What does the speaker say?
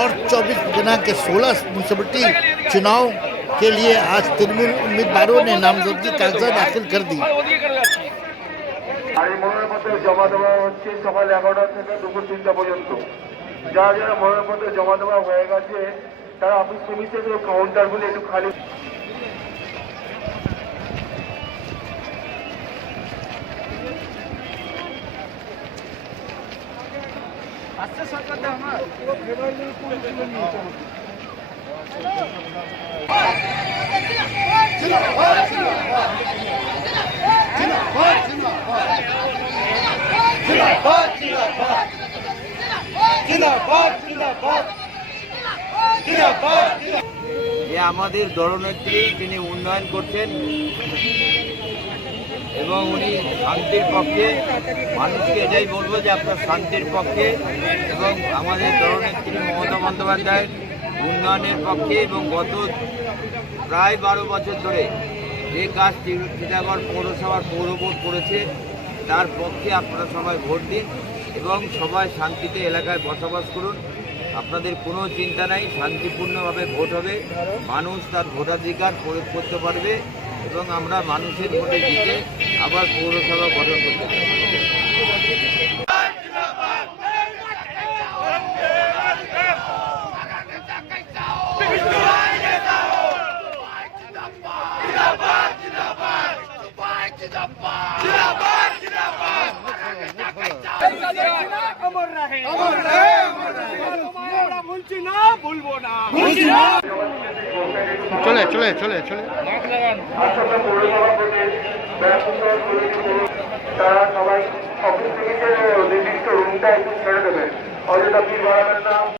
North 24 Pargana के 16 municipality चुनाव के लिए आज तृणमूल उम्मीदवारों ने नामजदगी कागजात दाखिल कर दी। জমা দেওয়া হচ্ছে সকাল 11টা থেকে দুপুর 3টা পর্যন্ত। যারা যারা মনোনয়নপত্র জমা দেওয়া হয়ে গেছে তারা অফিস প্রেমিসেস ও কাউন্টারগুলো একটু খালি। আচ্ছা সরকারটা আমার পুরো ফেব্রুয়ারি কোন তুলে নিয়েছে আমাদের দলনেত্রী তিনি উন্নয়ন করছেন এবং উনি শান্তির পক্ষে। মানুষকে এটাই বলবো যে আপনার শান্তির পক্ষে এবং আমাদের দলনেত্রী মমতা বন্দ্যোপাধ্যায়ের উন্নয়নের পক্ষে এবং গত প্রায় 12 বছর ধরে যে কাজ টিটাগড় পৌরসভার পৌর বোর্ড করেছে তার পক্ষে আপনারা সবাই ভোট দিন এবং সবাই শান্তিতে এলাকায় বসবাস করুন। আপনাদের কোনো চিন্তা নাই, শান্তিপূর্ণভাবে ভোট হবে, মানুষ তার ভোটাধিকার প্রয়োগ করতে পারবে এবং আমরা মানুষের ভোটে জিতে আবার পৌরসভা গঠন করতে পারি। চলে চলে চলে চলে তারা সবাই অফিস থেকে নির্দিষ্ট রুমটা একটু ছেড়ে দেবে, অযথা ভিড় বাড়াবেন না।